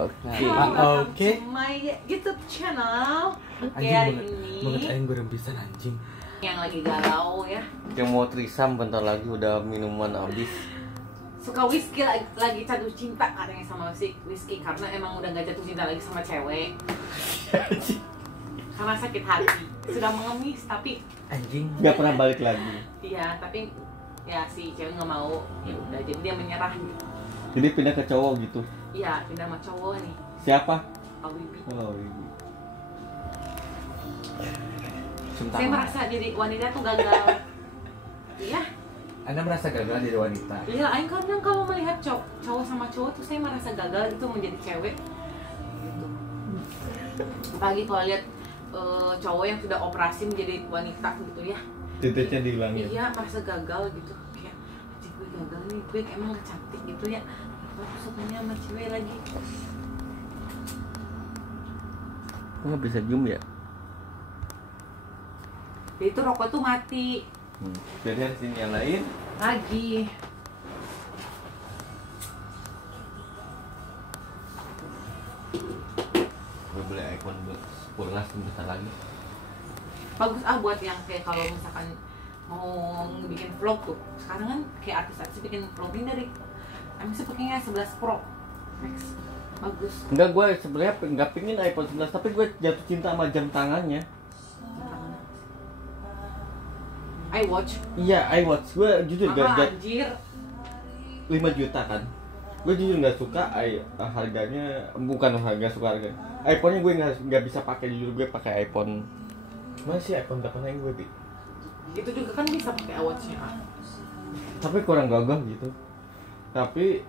Oke. My YouTube channel. Oke, Anjing hari banget. ini Banget aing goreng pisan anjing. yang lagi galau ya. Yang mau trisam bentar lagi udah minuman habis. Suka whisky lagi jatuh cinta katanya sama whisky karena emang udah gak jatuh cinta lagi sama cewek. Karena sakit hati. Sudah mengemis tapi Anjing. Nggak pernah balik lagi. iya, tapi ya si cewek nggak mau. Ya udah, jadi dia menyerah gitu. Jadi pindah ke cowok gitu. Iya, pindah sama cowok nih. Siapa? Pak Wibi. Oh, ibu. Saya merasa jadi wanita tuh gagal. Iya. Anda merasa gagal jadi wanita. Iya, aing kadang kalau melihat cowok sama cowok tuh saya merasa gagal gitu menjadi cewek. Gitu. Apalagi kalau lihat cowok yang sudah operasi menjadi wanita gitu ya. Titiknya dihilangin. Iya, merasa gagal gitu. Kayak anjing gue gagal nih, gue emang gak cantik gitu ya. Aku sukanya sama cewek lagi. Kok nggak bisa zoom ya? Jadi itu rokok tuh mati Jadi harus dinyalain. lagi. Gue beli iPhone 10 bentar lagi. Bagus buat yang kayak kalau misalkan mau bikin vlog tuh. Sekarang kan kayak artis-artis bikin vlog ini dari bisa pakainya 11 Pro Max. Bagus. Enggak, gue sebenarnya nggak pingin iPhone 11, tapi gue jatuh cinta sama jam tangannya. iWatch. Iya, iWatch. Gue jujur Mahal gak anjir. 5 juta kan. Gue jujur nggak suka harganya, bukan suka harga. iPhone-nya gue nggak bisa pakai, jujur gue pakai iPhone. Mana sih iPhone kapan yang gue Itu juga kan bisa pakai iWatch-nya. tapi kurang gagah gitu. Tapi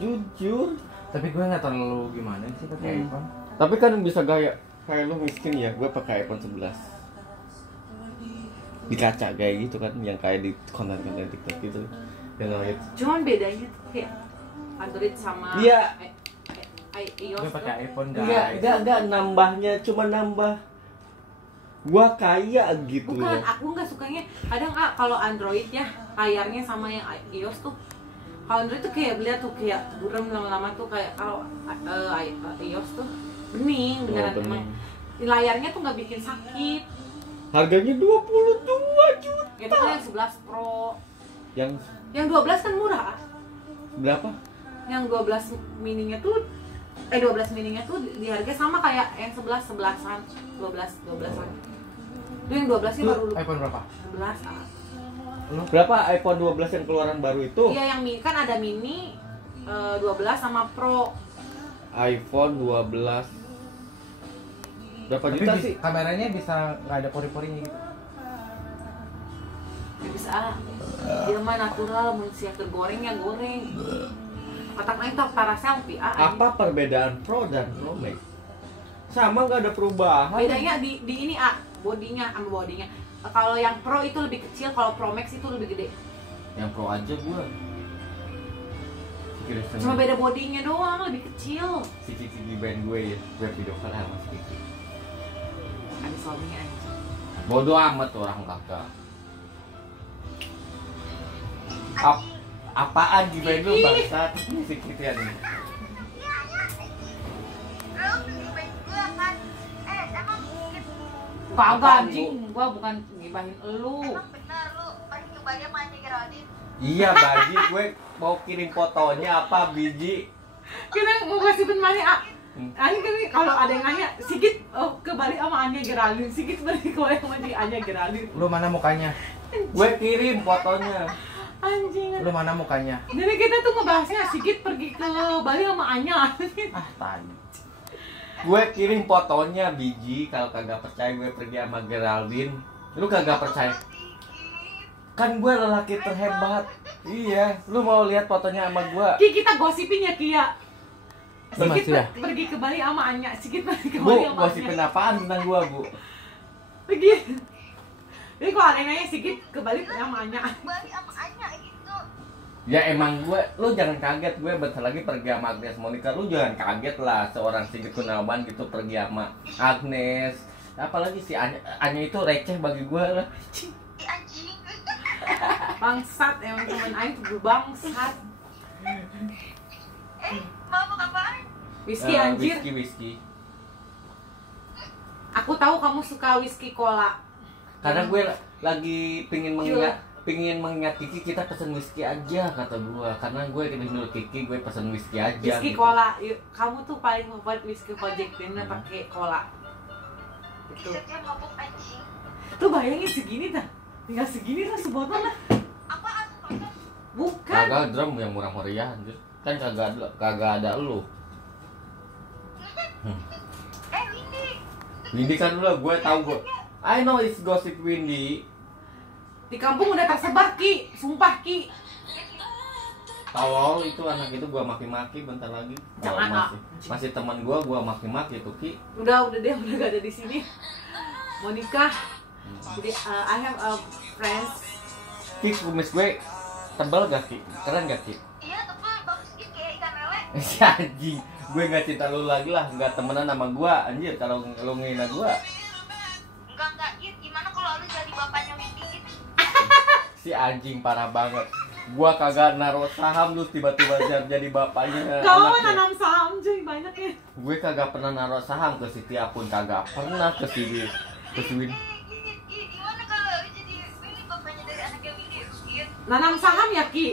jujur, Tapi gue nggak terlalu gimana sih pakai iPhone. tapi kan bisa kayak lu miskin ya, gue pakai iPhone 11 di kaca kayak gitu kan, yang kayak di konten-konten TikTok gitu. Dan lain. Cuman bedanya tuh kayak Android sama Iya. iOS. Gue pakai iPhone Enggak nambahnya, cuma nambah gua kaya gitu Bukan, loh. aku nggak sukanya. Kadang kalau Android ya layarnya sama yang iOS tuh. Kalau Android tuh kayak lihat tuh kayak buram lama-lama tuh, kayak kalau iOS tuh bening beneran. bening. Emang layarnya tuh nggak bikin sakit. Harganya 22 juta. Itu kan yang 11 Pro. Yang 12 kan murah. berapa? Yang 12 mininya tuh 12 mininya tuh di harga sama kayak yang 11-11an, 12-12an. Itu yang 12 nya baru iPhone berapa? 11. Berapa iPhone 12 yang keluaran baru itu? Iya, yang mini kan ada mini 12 sama Pro. iPhone 12 berapa Tapi juta sih? kameranya bisa nggak ada pori-porinya gitu. Ya bisa. Dia mah natural, manusia tergoreng ya goreng. Otak lain tuh para selfie. Apa perbedaan Pro dan Pro Max? Sama, nggak ada perubahan. Bedanya di ini bodinya sama bodinya. Kalau yang Pro itu lebih kecil, kalau Pro Max itu lebih gede. Yang Pro aja gua. Cuma beda bodinya doang, lebih kecil. Si Cici band gue ya, gue video call sama si Cici. Ada suaminya aja. Bodoh amat tuh orang kakak. Apaan di band lu bangsat? Ini si Cici ya nih. Kagak anjing, gua bukan ngibahin elu. Emang bener lu pergi ke Bali sama Anya Geraldine? Iya, Baji, gue mau kirim fotonya apa biji. Kita mau kasih mana Ani kan kalau ada yang nanya, Sigit ke Bali sama Anya Geraldine, Sigit balik ke Bali sama Anya Geraldine. Lu mana mukanya? Gue kirim fotonya. Anjing. Lu mana mukanya? Jadi kita tuh ngebahasnya Sigit pergi ke Bali sama Anya. Ah, tai. Gue kirim fotonya biji. Kalau kagak percaya gue pergi sama Geraldine. Lu kagak percaya? Kan gue lelaki terhebat. Iya, lu mau lihat fotonya sama gue? Kita gosipin ya Kia. Sigit Mas, ya? pergi ke Bali sama Anya, Sigit pergi ke Bu, Bali sama gosipin Anya. apaan tentang gue, Bu? Pergi. Jadi kalau ada yang nanya Sigit ke Bali sama Anya. Bali sama Anya gitu. Ya emang lu jangan kaget, gue bentar lagi pergi sama Agnes Monica. Lu jangan kaget lah, seorang Sigit Gunawan gitu pergi sama Agnes. Apalagi si Anya itu receh bagi gue lah. Di anjing. Bangsat, emang temen Aing tuh bangsat. Mabuk apaan? Whisky anjir. Whisky. Aku tahu kamu suka whisky cola. Karena gue lagi pingin mengingat Kiki, kita pesen whisky aja kata gue. Karena gue rindu Kiki, gue pesen whisky aja. Whisky gitu. cola. Kamu tuh paling favorit whisky Project Green pakai cola. Gitu. Bisa dia mabuk anjing. Lu bayangin segini dah. Tinggal segini lah sebotol lah. Apaan? Bukan. Kagak drum yang murah meriah anjir. Kan kagak ada lu. Windy kan lu, gue tahu gue. I know it's gossip Windy. Di kampung udah tersebar Ki, sumpah Ki. Tolol itu anak itu gua maki-maki bentar lagi. Jangan, masih teman gua maki-maki tuh Ki. Udah dia udah gak ada di sini. Mau nikah. Jadi I have a friends. Ki, kumis gue tebal gak Ki? Keren gak Ki? Iya tebel, bagus gitu kayak ikan lele. Si anjing, gue gak cinta lu lagi lah, gak temenan sama gua anjir kalau lu ngina gua. Enggak, gimana kalau lu jadi bapaknya Windy gitu? Si anjing parah banget. Gua kagak naruh saham lu tiba-tiba jadi bapaknya. Kau anaknya. nanam saham cuy banyak ya. Gue kagak pernah naruh saham ke si Tia pun kagak pernah ke si Win. Gimana kalau lu jadi ini bapaknya dari anaknya Windy? Gitu. Nanam saham ya Ki.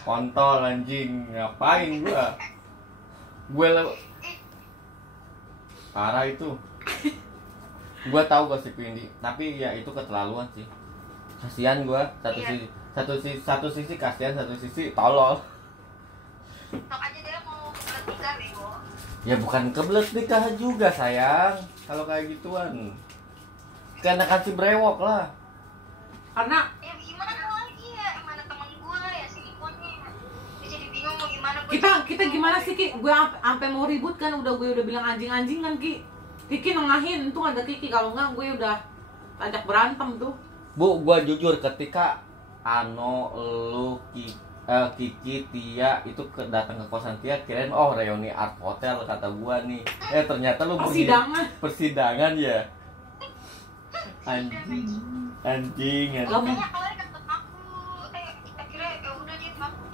Kontol anjing, ngapain gua? Parah itu. Gua tahu gosip Windy, tapi ya itu keterlaluan sih. Kasihan gua, satu sisi kasihan, satu sisi tolol. Sok aja dia mau nikah bego. Ya bukan kebelet nikah juga sayang. Kalau kayak gituan, karena kasih brewok lah. Karena Ya gimana lagi ya? Mana teman gua ya si Nikonnya. Dia jadi bingung mau gimana gua. kita gimana sih Ki? Gue sampai mau ribut kan gue udah bilang anjing-anjing kan Ki. Kiki nengahin, untung ada Kiki, kalau enggak gue udah ajak berantem tuh. Bu, gua jujur ketika Ano, lu, Kiki, Tia itu datang ke kosan Tia, kirain reuni art hotel kata gua nih. Ternyata lu persidangan ya. Anjing. Makanya awalnya kata aku, akhirnya ya udah dia ngaku.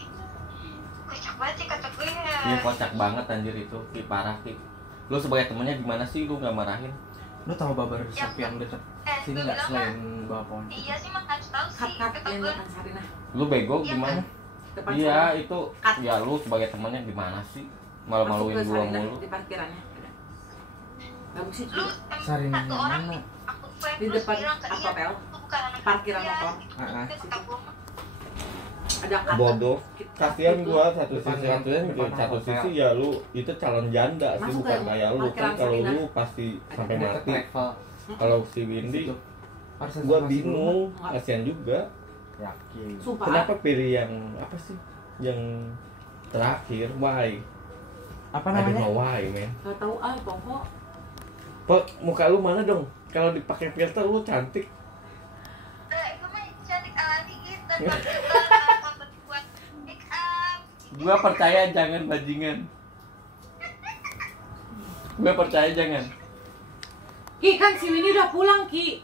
Kocak banget sih kata gue ya. Iya kocak banget anjir itu, Ki parah Ki. Lu sebagai temennya gimana sih lu nggak marahin? Lu tahu babar shop yang deket sini nggak selain bawah Iya sih mah harus tahu sih. Kat Kata yang gue. depan Sarina. Lu bego gimana? Depan Iya Sarina. itu, Kat. ya lu sebagai temennya gimana sih? Masuk Malu-maluin ke gua Sarina, mulu. di parkirannya. Bagus sih. Lu Sarina satu yang orang mana? nih aku gue Di terus depan bilang ke dia, hotel. "Itu bukan anak Parkiran dia," motor. gitu. Ah, Itu kata gue mah. Ada kat. Bodoh. Kasihan Gitu. gua satu Depan sisi, depan satu hotel. sisi ya lu itu calon janda sih, Masuk bukan ke kayak lu kan. parkiran Kalau Sarina. lu pasti sampai Deket mati. travel. Kalau si Windy Situ. Harus gua masih bingung, Enggak. kasihan juga. rumah. Yakin. Sumpah. Kenapa pilih yang apa sih? Yang terakhir, why? Apa I don't namanya? know why, man. Gak tahu pokok. Muka lu mana dong? Kalau dipakai filter lu cantik. Gue mah cantik alami gitu. Kalau buat make up. Gua percaya jangan bajingan. Gua percaya jangan. Ki kan si Windy udah pulang Ki.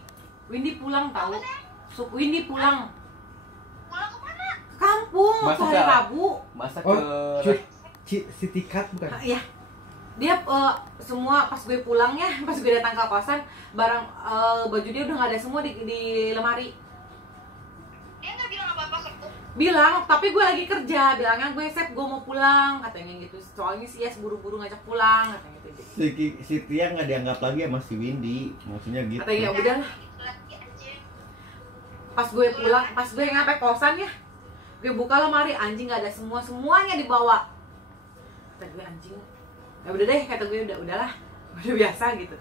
Windy pulang tahu. Windy pulang Pulang kemana? ke kampung Masa hari nggak? Rabu. Masa Oh, ke si Tikat bukan? Iya. Dia semua pas gue pulang ya, pas gue datang ke kosan, barang baju dia udah nggak ada semua di lemari. Dia nggak bilang apa-apa ke gue. Bilang, tapi gue lagi kerja. Bilangnya gue Sep, gue mau pulang katanya gitu. Soalnya si Yes buru-buru ngajak pulang katanya gitu. si Tia nggak dianggap lagi sama si Windy, maksudnya gitu. Katanya ya udah. Gitu lagi anjing. Pas gue pulang, pas gue nyampe kosan ya, gue buka lemari, anjing nggak ada semuanya dibawa. Kata gue anjing, ya udah deh, kata gue udahlah, udah biasa gitu,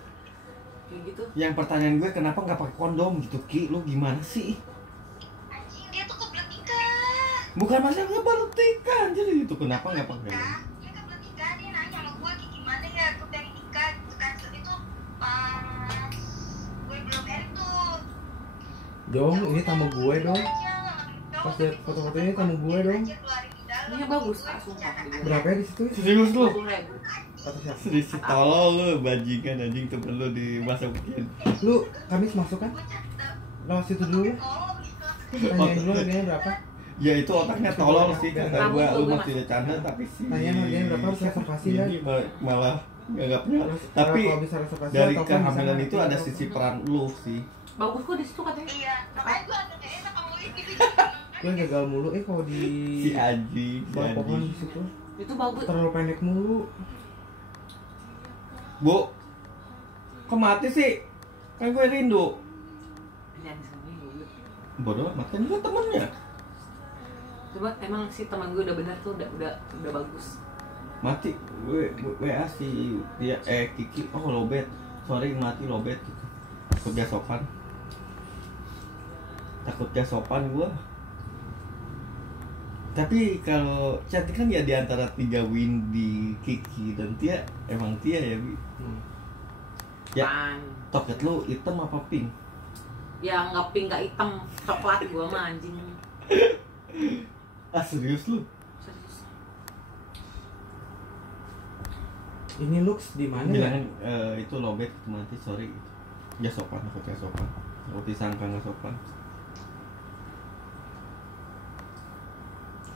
kayak gitu. Yang pertanyaan gue kenapa nggak pakai kondom gitu Ki? Lu gimana sih? Anjing dia tuh kebelet nikah. Bukan masalah nggak baru nikah anjir itu, kenapa nggak pakai kondom? Nah, dia kebelet nikah, dia nanya sama gue kayak gimana ya gue pengen nikah gitu kan. Itu pas gue belum married tuh. Dong, Ya ini udah, tamu gue dong. aja. Pas lihat foto-fotonya tamu gue dong. Aja keluarin di dalam. Ini bagus Kak, sumpah. Berapa ya di situ? Serius lu? 20.000. Kata siapa? Sedisi tolol lu, bajingan anjing tuh perlu dimasukin. Lu Kamis masuk kan? Gue catet. Lewat situ dulu. Oh, gitu. Tanyain dulu harganya berapa? Ya itu otaknya tolol sih kata Rambut gua, lu gue masih canda tapi sih. Tanya harganya berapa, harus reservasi kan? Ini malah nggak punya. Terus, Tapi kalau bisa reservasi, dari telepon kehamilan di itu sana. ada sisi peran lu sih. Bagus kok di situ katanya. Iya, makanya gue agak gak enak ngomongin gitu. Gue gagal mulu kalau di Si Aji, si bawah pohon Aji. di situ Itu bagus. terlalu pendek mulu. Bu, kok mati sih? Kan gue rindu. Jangan disini dulu. Bodoh amat kan juga temennya. Coba emang sih teman gue udah benar tuh, udah bagus. Mati, WA si dia Kiki, oh lobet. Sorry mati lobet gitu. Takut gak sopan. Takut gak sopan gua. Tapi kalau cantik kan ya di antara 3 Windy, Kiki dan Tia, emang Tia ya, Bi. Ya, Pan. toket lu hitam apa pink? Ya nggak pink nggak hitam, coklat gue mah anjing. Ah serius lu? Serius. Ini looks di mana ya? Bilangin itu lobet mati, sorry gitu. Gak sopan, takut gak sopan. Takut disangka gak sopan.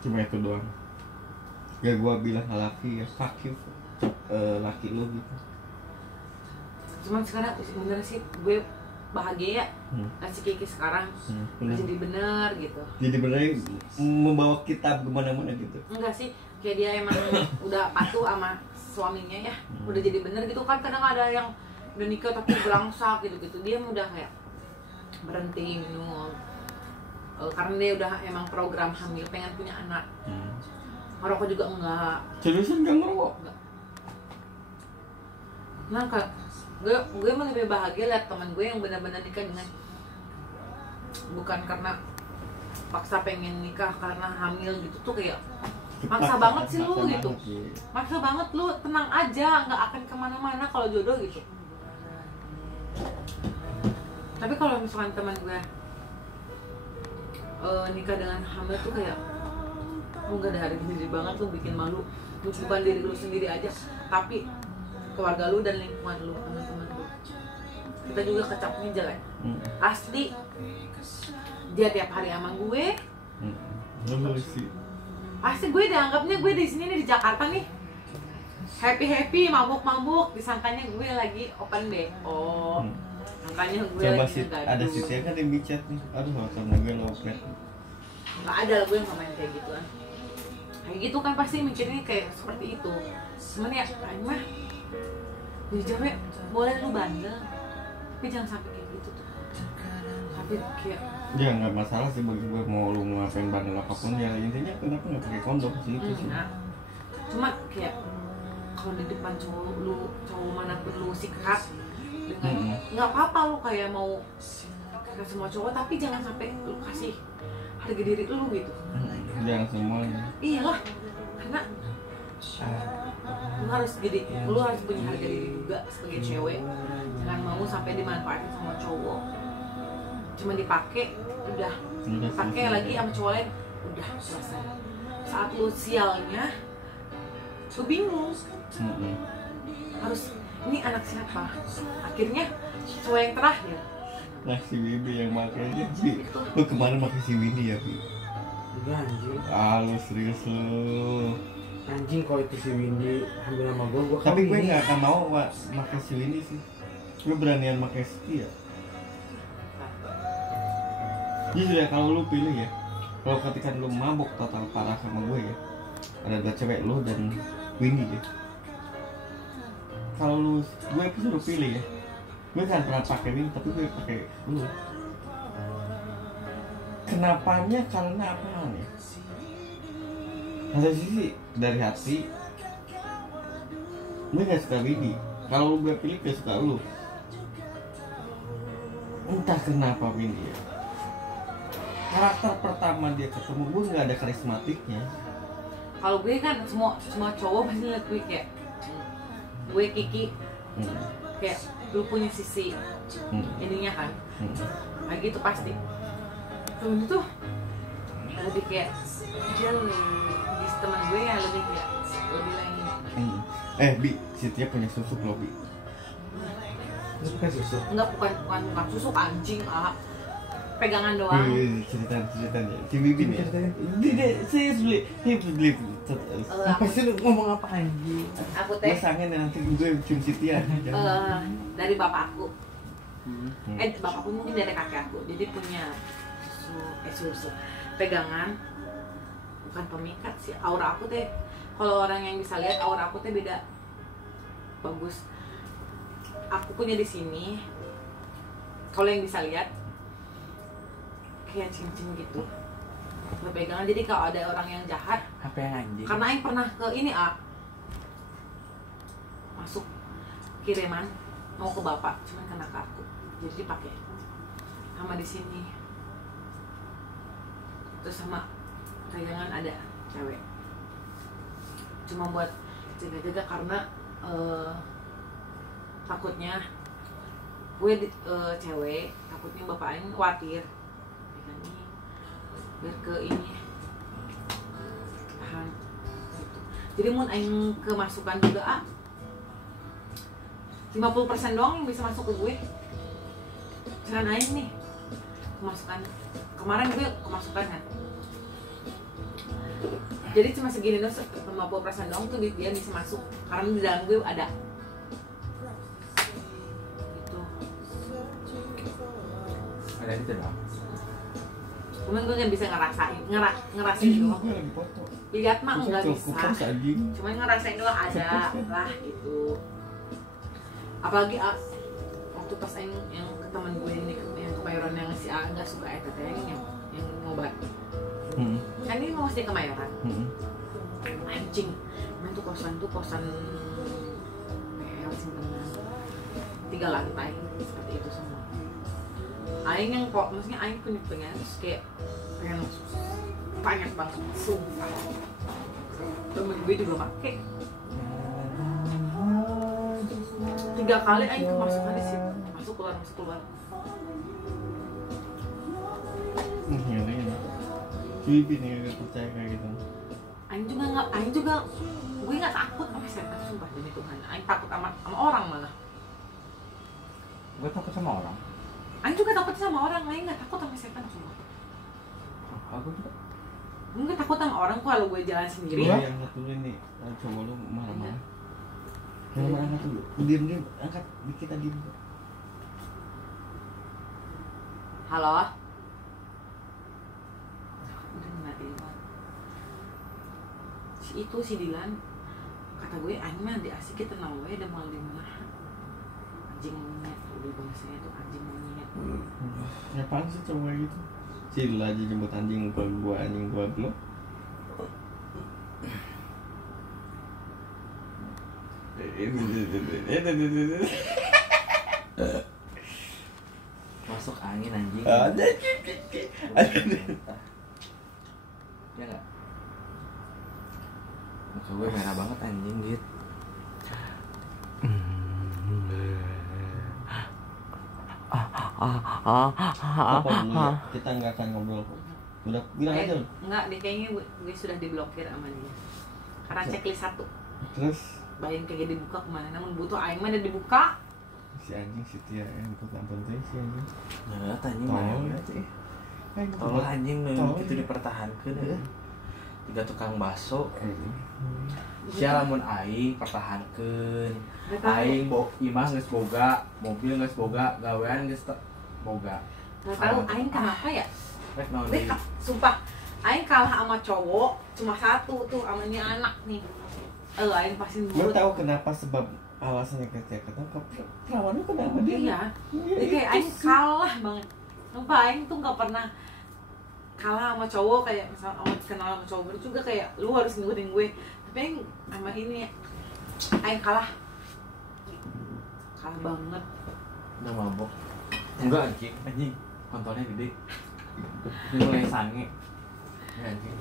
Cuma itu doang. Gak gua bilang laki ya, fuck you laki lu gitu. Cuman sekarang bener sih gue bahagia ya kasih Kiki sekarang Bener. jadi bener gitu. Jadi bener membawa kita kemana-mana gitu. Enggak sih, kayak dia emang udah patuh sama suaminya ya, udah jadi bener gitu kan. Kadang ada yang udah nikah tapi berangsak gitu-gitu, dia udah kayak berhenti minum karena dia udah emang program hamil, pengen punya anak. Ngerokok juga enggak. Seriusan gak ngerokok? Enggak. Nah kayak gue mah lebih bahagia lihat teman gue yang benar-benar nikah dengan bukan karena paksa pengen nikah, karena hamil gitu tuh kayak maksa banget sih lu gitu. Maksa banget lu, tenang aja, nggak akan kemana-mana kalau jodoh gitu. Tapi kalau misalkan teman gue nikah dengan hamil tuh kayak lu nggak ada harga diri banget, lu bikin malu. Lu bukan diri lu sendiri aja, tapi keluarga lu dan lingkungan lu, teman-teman lu. Kita juga kecapnya jelek. Asli dia tiap hari sama gue. Lu sih. Pasti gue dianggapnya gue di sini nih di Jakarta nih happy mabuk disangkanya gue lagi open BO. Makanya gue Coba lagi sih ngegaduh. ada si Tia kan di micet nih. Aduh sama gue lopet. Nggak ada lah gue yang ngomongin kayak gituan. Kayak gitu kan pasti mikirnya kayak seperti itu. Cuman ya Aing mah jadi cewek boleh lu bandel, tapi jangan sampai kayak gitu tuh. Tapi kayak Ya nggak masalah sih bagi gue, mau lu ngapain bandel apapun ya, intinya kenapa nggak pakai kondom sih itu sih. enggak. Cuma kayak kalau di depan cowok manapun lu sikat dengan nggak apa-apa lu kayak mau ke semua cowok, tapi jangan sampai lu kasih harga diri lu gitu. Jangan semuanya. Iyalah, karena lu harus punya harga diri juga sebagai cewek. Jangan mau sampai dimanfaatin sama cowok, cuma dipakai udah pakai lagi sama cowok lain, udah selesai. Saat lu sialnya lu bingung harus ini anak siapa, akhirnya cowok yang terakhir. Nah si Bibi yang makanya Bi, lu kemarin pakai si Windy ya Bi? Iya anjing. Ah lu serius lu. Anjing kalau itu si Windy ambil nama gue Tapi gue nggak akan mau pakai si Windy sih. Gue beranian pakai Setia. Jujur ya, kalau lu pilih ya, kalau ketika lu mabuk total parah sama gue ya, ada 2 cewek lu dan Windy ya. Kalau lu, gue suruh pilih ya, gue kan pernah pakai Windy tapi gue pakai lu. Kenapanya? Karena apa nih? Satu sisi dari hati, gue gak suka Windy. Kalau gue pilih gue suka lu. Entah kenapa Windy ya. Karakter pertama dia ketemu gue nggak ada karismatiknya. Kalau gue kan semua cowok pasti liat gue kayak gue Kiki kayak lu punya sisi ininya kan, kayak gitu pasti. Temen itu lebih kayak dia di teman gue yang lebih kayak lebih lain. Bi, si Tia punya susuk loh Bi. Lu suka susu? Enggak, bukan susuk anjing pegangan doang. Cerita si Bibin ya. Tidak, saya beli. Apa sih lu ngomong apa anjing? Aku Gue teh sangen nanti gue cium Sitian. dari bapakku. Bapakku mungkin dari kakek aku. Jadi punya susu pegangan, bukan pemikat sih. Aura aku teh, kalau orang yang bisa lihat aura aku teh beda, bagus. Aku punya di sini. Kalau yang bisa lihat kayak cincin gitu, pegangan. Jadi kalau ada orang yang jahat, Apa yang anjing? karena Aing pernah ke ini masuk kiriman mau ke bapak, cuman kena ke aku, jadi dipakai sama di sini. Terus sama pegangan ada cewek, cuma buat jaga-jaga karena takutnya gue cewek, takutnya bapak Aing khawatir pegangin biar ke ini tahan gitu. Jadi mau Aing kemasukan juga 50% doang yang bisa masuk ke gue. Jangan Aing nih kemasukan, kemarin gue kemasukan kan, jadi cuma segini doang, 50% doang tuh dia bisa masuk karena di dalam gue ada gitu. Ada itu dong. Cuman gue nggak bisa ngerasain doang. Gue lagi foto. Lihat mah nggak bisa, Kupas anjing. cuman ngerasain doang ada lah gitu. Apalagi waktu pas yang ke teman gue ini yang Kemayoran yang si A nggak suka yang ngobat. Kan ini mau mesti Kemayoran. Anjing, emang tuh kosan PL simpenan 3 lantai seperti itu semua. Aing yang kok, maksudnya Aing punya terus kayak pengen banyak banget, sumpah. Temen gue juga pakai 3 kali Aing kemasukan di situ, masuk keluar. Bibin ya gak percaya kayak gitu. Aing juga gue nggak takut sama setan, sumpah demi Tuhan. Aing takut sama orang malah. Gue takut sama orang. Aing juga takut sama orang, Aing nggak takut sama setan, sumpah. Aku juga. Gue nggak takut sama orang kalau gue jalan sendiri. Iya, angkat dulu nih. Coba lu marah-marah. Marah-marah angkat dulu. Diam, angkat. Kita diam. Halo. Udah ngatiin banget. Si Dilan kata gue Aing mah di asik kita tenang we da mal di mana. Anjing monyet, udah bahasanya tuh anjing monyet. Apaan sih cowok gitu? Cil aja jemput anjing gua anjing gua belum. Masuk angin anjing. Ada. Ya nggak? Muka gue merah banget anjing gitu. Apa dulu ya? Kita nggak akan ngobrol kok. Udah bilang aja lu. Enggak, dia kayaknya gue sudah diblokir sama dia. Karena checklist 1. Terus Bayang kayak dibuka kemana, namun butuh Aing mah udah dibuka. si anjing Setia ikut nonton teh si anjing. Nah, anjing Tolong. mana? Tolong anjing gitu dipertahankan ya. 3 tukang bakso. Sia lamun aing pertahankeun. Aing imah geus boga, mobil geus boga, gawean geus boga. Nggak tahu Aing kenapa ya? Rek naon Gue deui? sumpah Aing kalah sama cowok cuma 1 tuh sama ini anak nih. Aing pasti Gue tahu kenapa sebab alasannya kata perawan lu kenapa dia? Iya. Jadi kayak Aing kalah banget. Sumpah Aing tuh nggak pernah kalah sama cowok, kayak misalnya kenal sama cowok baru juga kayak lu harus ngikutin gue. Tapi Aing sama ini Aing kalah banget. Udah mabok. Enggak anjing kontolnya gede. Ini mulai sange. Ya anjing.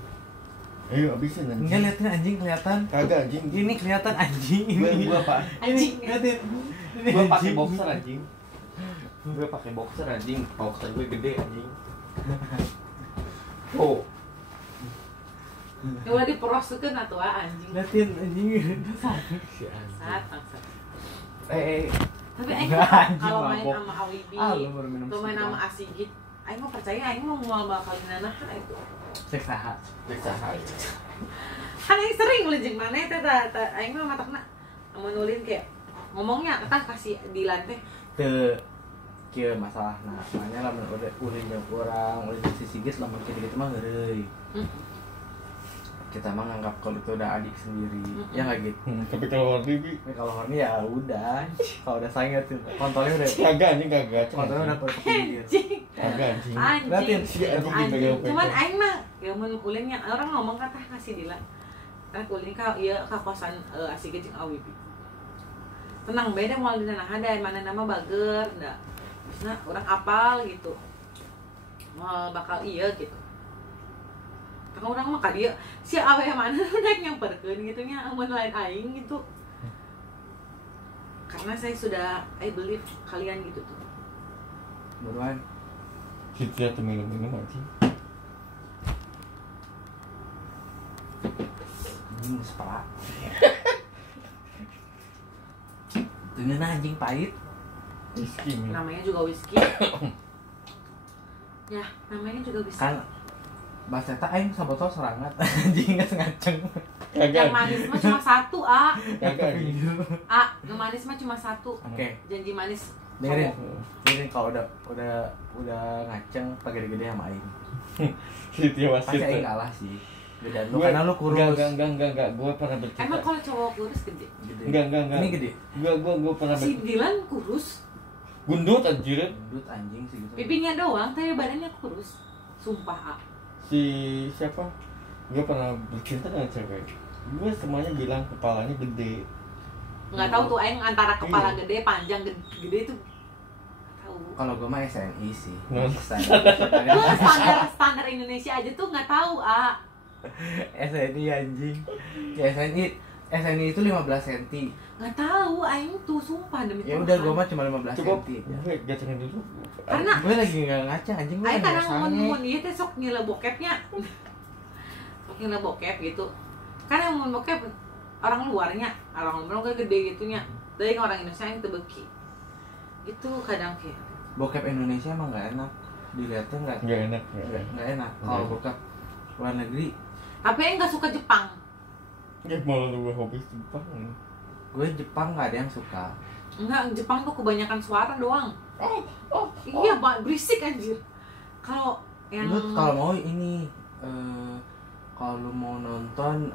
Ayo abisin anjing. Enggak liatin anjing kelihatan. Kagak anjing. Ini kelihatan anjing. Gua apa? Anjing. Liatin. Gua pakai boxer anjing. Gua pakai boxer anjing. Boxer gue gede anjing. Oh. Coba diprosekeun atuh anjing. Liatin anjing. Sange si anjing. Saat bangsa. Tapi Aing Enggak, anjing, kalau main mabok. sama Awibi, Ah, lu baru minum atau main sedikit. sama Asigit, aing mah percaya aing mah moal bakal nanaha itu. Cek saha. Kan aing sering leujeung maneh teh aing mah matakna mun ulin kayak ngomongnya tah kasih Dilan teh. Teu kieu masalah namanya lamun ulin jeung urang, ulin si Sigis lamun kieu gitu mah heureuy. Kita mah nganggap kalau itu udah adik sendiri, ya nggak gitu. Tapi kalau Horny Kalau Horny ya udah, kalau udah sayang tuh kontrolnya udah. kagak. Kontrolnya udah kepinggir. Kagak anjing. Anjing. Si anjing gitu. Cuman aing mah ya mun ulinnya orang ngomong kata kasih Dilan. Ulin ka ieu ka kosan asik jeung Awibi. Tenang beda moal dina ada mana nama bager da. Maksudna urang apal gitu. Moal bakal ieu gitu. Karena orang mah ka dieu si awe mana naik nyamperkeun gitu nya mun lain aing gitu. Karena saya sudah I believe kalian gitu tuh. Buruan. Kita tuh minum anjing. Anjing separa. Dengan anjing pahit. Whisky minum. Namanya juga whisky. Ya, namanya juga whisky. Kan bahasa eta aing sabotol serangat anjing geus ngaceng. Yang manis mah cuma satu, A. Kagak. A, yang manis mah cuma satu. Oke. Janji manis. Dengerin kalau udah ngaceng pagede-gede sama aing. Siti wasit. Pasti aing kalah sih. Beda lu karena lu kurus. Enggak. Gua pernah bercerita. Emang kalau cowok kurus gede? Gede. Enggak. Ini gede. Gua pernah Si Dilan kurus, gundut anjir. Gendut anjing sih gitu. pipinya doang, tapi badannya kurus. Sumpah, A. Si siapa? Gua pernah bercinta dengan cewek. Gua semuanya bilang kepalanya gede. Nggak tahu tuh aing antara kepala gede, panjang gede itu tahu. Kalau gue mah SNI sih. Nah. Standar Indonesia aja tuh nggak tahu, A. SNI anjing. Ya SNI itu 15 cm. Nggak tahu aing tuh sumpah demi Ya udah gue mah cuma 15 Cukup. cm. Gue gacengin dulu. Karena Gue lagi enggak ngaca anjing gue. aing kadang ngomong ieu teh sok nyela bokepnya. Sok nyela bokep gitu. Karena yang bokep orang luarnya, orang gede gitunya. Dari orang Indonesia yang tebeki. Itu kadang kayak Bokep Indonesia emang enggak enak. Dilihatnya enggak enak. enggak enak. Kalau bokep luar negeri, tapi aing nggak suka Jepang. Ya malah lu hobi Jepang. gue Jepang enggak ada yang suka. Enggak, Jepang tuh kebanyakan suara doang. Iya, berisik anjir. Kalau yang Lu kalau mau ini kalau lu mau nonton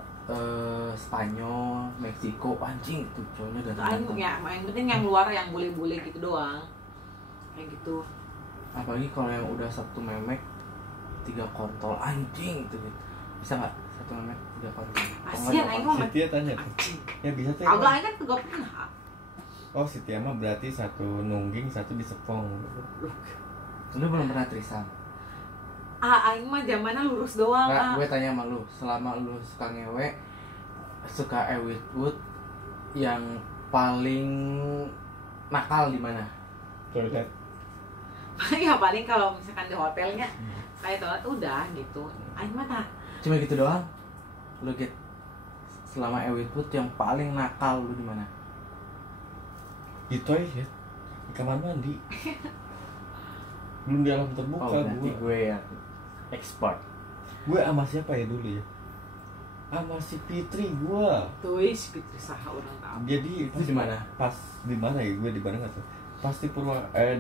Spanyol, Meksiko, anjing itu cowoknya ganteng. ya, yang penting yang luar yang bule-bule gitu doang. Kayak gitu. Apalagi kalau yang udah Sabtu memek 3 kontol anjing itu gitu. Bisa nggak Sabtu memek 3 kontol? Kasian aing mah Sitia tanya tuh. anjing. Ya bisa tuh. Agak aing kan gak pernah. Oh Sitia mah berarti satu nungging, satu di Sepong. Lu belum pernah trisam? Aing mah zamannya lurus doang. Nggak, gue tanya sama lu, selama lu suka ngewe, suka Ewitwood, yang paling nakal di mana? Toilet. Ya paling kalau misalkan di hotelnya kayak toilet udah gitu. Aing mah tak. Cuma gitu doang. Lu get selama Ewitwood yang paling nakal lu di mana? Di toilet. Di kamar mandi. Belum di alam terbuka. Oh, berarti gue yang expert. Gue sama siapa ya dulu ya? Sama si Fitri gue. Tuh, Fitri saha orang tahu. Jadi Itu di mana? Pas di mana ya? Gue di mana nggak tahu. Pas di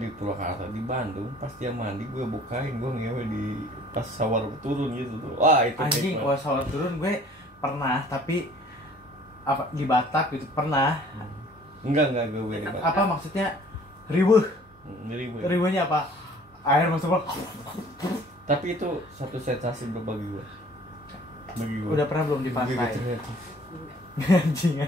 di Purwakarta di Bandung, pas dia mandi gue bukain, gue ngewe di pas shower turun gitu tuh. Wah itu Anjing, kalau sholat turun gue pernah, tapi apa di Batak gitu pernah. Enggak gue di Apa maksudnya riweuh? ngeri gue. Riweuhnya apa? Air masuk lo. Tapi itu satu sensasi bagi gue. Bagi gue. Udah pernah belum di pantai? Anjing.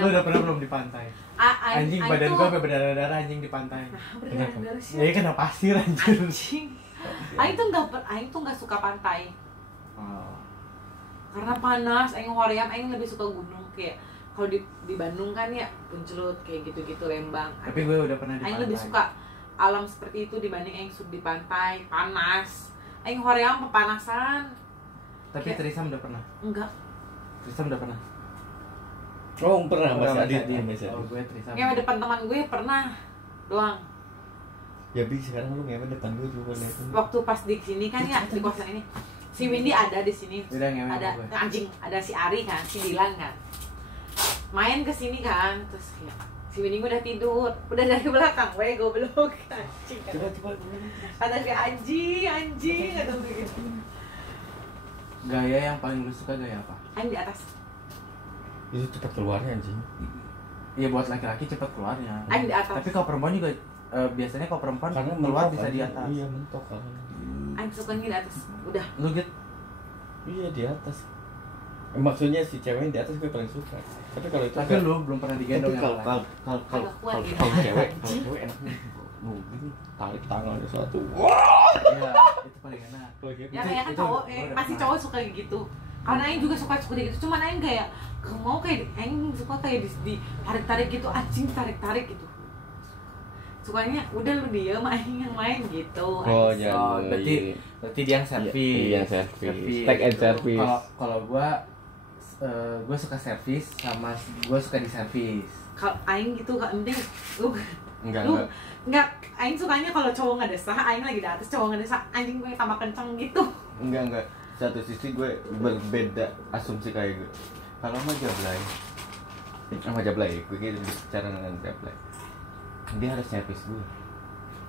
Lu udah pernah belum di pantai? Anjing badan gua berdarah-darah anjing di pantai. Berdarah sih. Ya kena pasir anjir. Anjing. Aing tuh nggak suka pantai. Oh. Karena panas, aing hoream, aing lebih suka gunung kayak kalau di Bandung kan ya Puncelut kayak gitu-gitu Lembang. Tapi gue udah pernah di Aing pantai. lebih suka alam seperti itu dibanding aing di pantai, panas. Aing hoream kepanasan. Tapi Trisam udah pernah. Enggak. Trisam udah pernah. Oh pernah Udah Mas Mas Adit. Adit. Mas Adit. Oh gue Trisam. Yang depan teman gue pernah doang. Ya Bi, sekarang lu ngewe depan gue juga lihat. Waktu pas di sini kan ya di kosan ini, si Windy ada di sini. Udah ngewe Ada sama gue. anjing, ada si Ari kan, si Dilan kan. Main ke sini kan, terus ya, si Windy udah tidur, udah dari belakang, weh goblok anjing. Coba. Kata si anjing kata gue gitu. Gaya yang paling lu suka gaya apa? Aing di atas, Itu cepat keluarnya anjing. Iya buat laki-laki cepat keluarnya. Aing di atas. Tapi kalau perempuan juga biasanya kalau perempuan Karena keluar mentok bisa di aja. atas. Iya, mentok kan. Aing sukanya di atas, udah. Lu gitu. Iya, di atas. Maksudnya si cewek di atas gue paling suka. Tapi kalau itu Tapi lu belum pernah digendong tapi yang lain. kalau cewek enaknya gini, tarik tangannya satu. Iya, itu paling enak. Ya kayak kan cowok, pasti cowok suka gitu. Karena Aing juga suka gitu, cuman Aing kayak gak mau kayak Aing suka kayak di tarik gitu, anjing tarik gitu. Sukanya udah lu diem, Aing yang main gitu. Oh, Aing. jangan. Berarti dia yang servis. Iya, yang servis. Take and service. Kalau gua suka servis sama gua suka di servis. Kalau Aing gitu gak penting lu Enggak. Aing sukanya kalau cowok ngedesah, Aing lagi di atas, cowok ngedesah, anjing gue tambah kenceng gitu. Enggak. Satu sisi gue berbeda asumsi kayak gue. Kalau sama Jablay, gue gitu bicara dengan Jablay. Dia harus servis gue.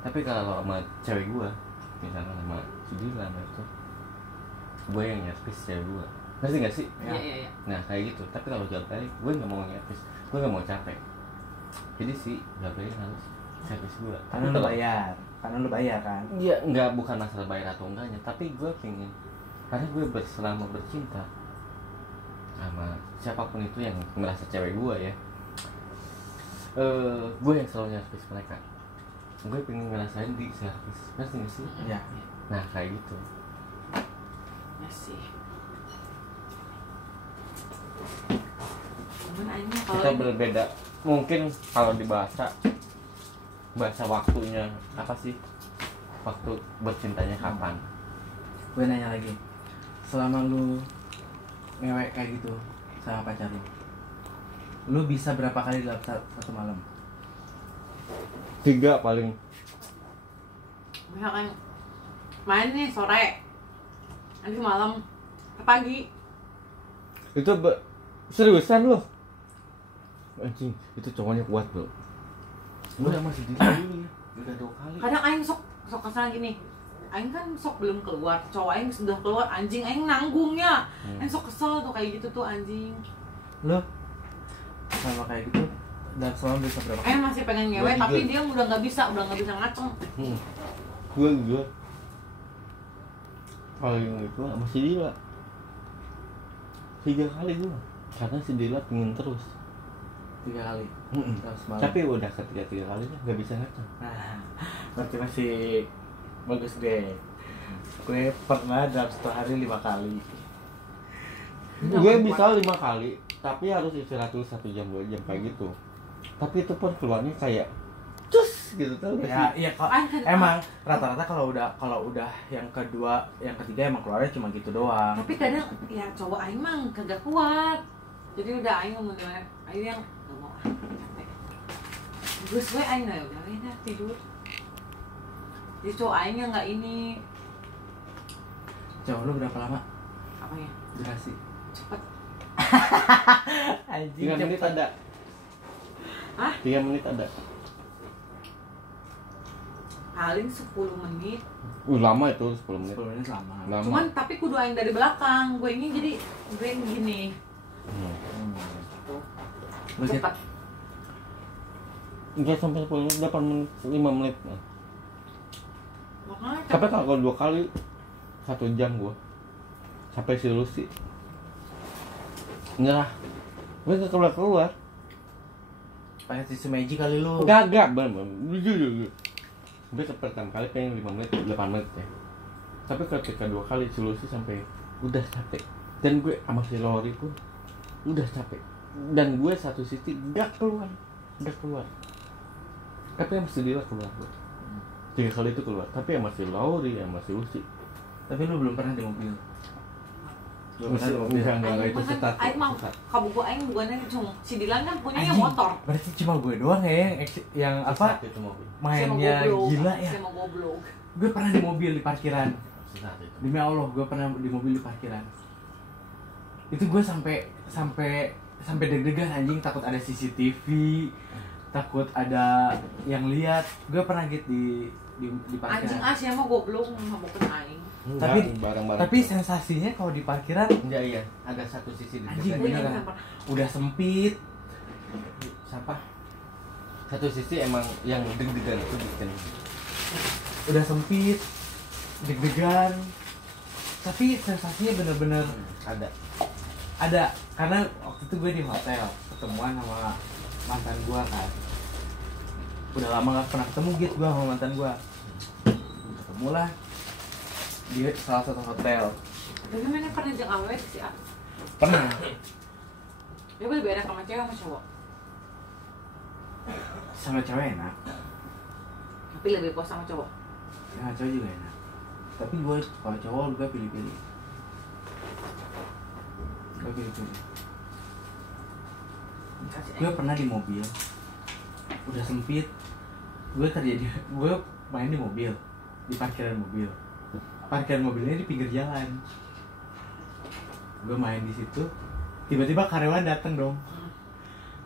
Tapi kalau sama cewek gue, misalnya sama si Dila sama itu, gue yang servis cewek gue. Ngerti gak sih? Iya. Nah kayak gitu. Tapi kalau Jablay, gue nggak mau servis, gue nggak mau capek. Jadi si Jablay harus servis gue. Karena lu bayar kan. Iya, bukan masalah bayar atau enggaknya, tapi gue pengen, karena gue selama bercinta sama siapapun itu yang merasa cewek gue ya, gue yang selalu servis mereka. Gue pengen ngerasain di servis, ngerti gak sih? Iya. Nah kayak gitu. Ya sih. Cuman Aingnya kalau Kita berbeda. Mungkin kalau dibaca waktunya apa sih? Waktu bercintanya kapan? Gue nanya lagi. Selama lu ngewek kayak gitu sama pacar lu bisa berapa kali dalam satu malam? 3 paling. misalkan main nih sore, nanti malam, pagi. Itu seriusan loh. Anjing, itu cowoknya kuat bro. Gue yang masih dulu ya, udah 2 kali. Kadang Aing sok kesana gini. Aing kan sok belum keluar, cowok Aing sudah keluar, anjing Aing nanggungnya. Aing sok kesel tuh kayak gitu tuh anjing. Lu sama kayak gitu dan selama bisa berapa kali? Aing masih pengen ngewe, Gua tapi juga. dia udah nggak bisa ngaceng. Gue kalau yang itu sama si Dila 3 kali gue, karena si Dila pingin terus. 3 kali. Dalam semalam. Tapi udah ketiga kalinya nggak bisa ngaceng. Nah, berarti masih bagus deh. Gue pernah dalam 1 hari 5 kali. Gue bisa 5 kali, tapi harus istirahat dulu 1 jam 2 jam kayak gitu. Tapi itu pun keluarnya kayak cus gitu tuh. Ya, iya kok. Aing kan- Emang rata-rata kalau udah yang kedua, yang ketiga emang keluarnya cuma gitu doang. Tapi kadang ya cowok Aing mah kagak kuat. Jadi udah Aing ngomong Aing yang nggak mau capek. Terus gue Aing udah tidur. Jadi cowok Aing yang nggak ini Jauh lu berapa lama? apa ya Durasi. cepet. Anjing 3 menit ada. Hah? 3 menit ada. Paling 10 menit. Lama itu 10 menit. 10 menit lama. Lama. Cuman tapi kudu Aing dari belakang. Gue ini jadi gue yang gini. Lu gitu. Cepat. Enggak sampai 10 menit, 8 menit, 5 menit. Nah. Makanya Tapi kalau 2 kali 1 jam gua. Sampai si Lucy nyerah. Gue gak keluar. Pakai tisu magic kali lu. Gagak bener. Gue pertama kali pengen 5 menit, 8 menit ya. Tapi ketika 2 kali si Lucy sampai udah capek. Dan gue sama si Lori pun udah capek. Dan gue satu sisi gak keluar. Tapi yang masih Dila keluar. 3 kali itu keluar. Tapi yang masih Lori, yang masih Lucy. Tapi lu belum pernah di mobil. Gue pernah di mobil. Enggak itu setat. Aing mah kabogo aing bukannya cuma si Dilan kan punyanya Anjing, motor. berarti cuma gue doang ya yang apa Setat itu mobil. mainnya gila ya. Sama goblok. Gue pernah di mobil di parkiran. Setat itu. Demi Allah, gue pernah di mobil di parkiran. Itu gue sampai deg-degan anjing, takut ada CCTV, takut ada yang lihat. Gue pernah gitu di Anjing parkiran. Asia mah goblok ngabokeun aing. Tapi sensasinya kalau di parkiran enggak iya, ada satu sisi di anjing depan. beneran. Udah sempit. Siapa? Satu sisi emang yang deg-degan itu bikin. Udah sempit, deg-degan. Tapi sensasinya bener-bener ada karena waktu itu gue di hotel ketemuan sama mantan gue kan. Udah lama gak pernah ketemu gitu gue sama mantan gue. Ketemulah di salah satu hotel. Tapi mana pernah jeung awewe sih ah. Pernah. Ya lebih enak sama cewek sama cowok. Sama cewek enak. Tapi lebih puas sama cowok. Ya cowok juga enak. Tapi gue kalau cowok gue pilih-pilih. Gue pilih-pilih. Gue pernah di mobil. Udah sempit. Gue main di mobil, di parkiran mobil. Parkiran mobilnya di pinggir jalan. Gue main di situ. Tiba-tiba karyawan dateng dong.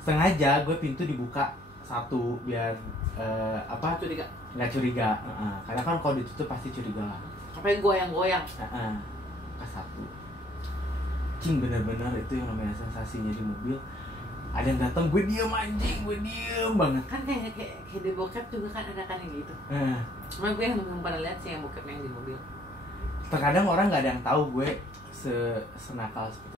Sengaja gue pintu dibuka satu biar Curiga. nggak curiga. Karena kan kalau ditutup pasti curiga lah. Sampai goyang-goyang. Buka satu. Cing bener-bener itu yang namanya sensasinya di mobil. Ada yang datang, gue diem anjing, gue diem banget. Kan kayak di bokep juga kan ada kan yang gitu. Cuma gue yang belum pernah lihat sih yang bokep yang di mobil. Terkadang orang nggak ada yang tahu gue senakal seperti